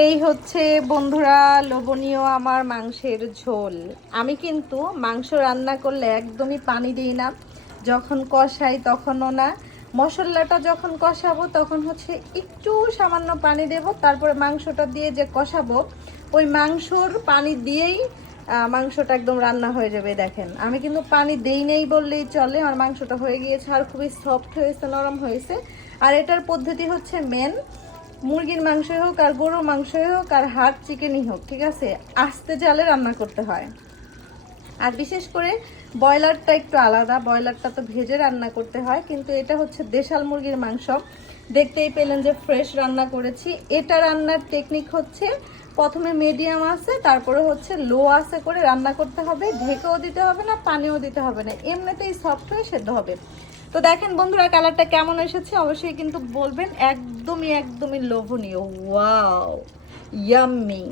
এই হচ্ছে বন্ধুরা লোভনীয় আমার মাংসের ঝোল। আমি কিন্তু মাংস রান্না করলে একদমই পানি দিই না, যখন কষাই তখনও না। মশলাটা যখন কষাবো তখন হচ্ছে একটু সামান্য পানি দেব, তারপরে মাংসটা দিয়ে যে কষাবো ওই মাংসর পানি দিয়েই মাংসটা একদম রান্না হয়ে যাবে। দেখেন আমি কিন্তু পানি দেই নেই বললেই চলে, আমার মাংসটা হয়ে গিয়েছে আর খুবই সফট হয়েছে, নরম হয়েছে। আর এটার পদ্ধতি হচ্ছে মেন, মুরগির মাংসই হোক আর গরুর মাংসই হোক আর হাড় চিকেনই হোক, ঠিক আছে, আস্তে জালে রান্না করতে হয়। আর বিশেষ করে ব্রয়লারটা একটু আলাদা, ব্রয়লারটা তো ভেজে রান্না করতে হয়, কিন্তু এটা হচ্ছে দেশাল মুরগির মাংস। দেখতেই পেলেন যে ফ্রেশ রান্না করেছি। এটা রান্নার টেকনিক হচ্ছে প্রথমে মিডিয়াম আছে, তারপরে হচ্ছে লো আছে করে রান্না করতে হবে, ঢেকেও দিতে হবে না, পানিও দিতে হবে না, এমনিতেই সফট হয়ে সেদ্ধ হবে। তো দেখেন বন্ধুরা কালারটা কেমন এসেছে অবশ্যই কিন্তু বলবেন। একদমই একদমই লোভনীয়, ওয়াও, ইয়াম্মি।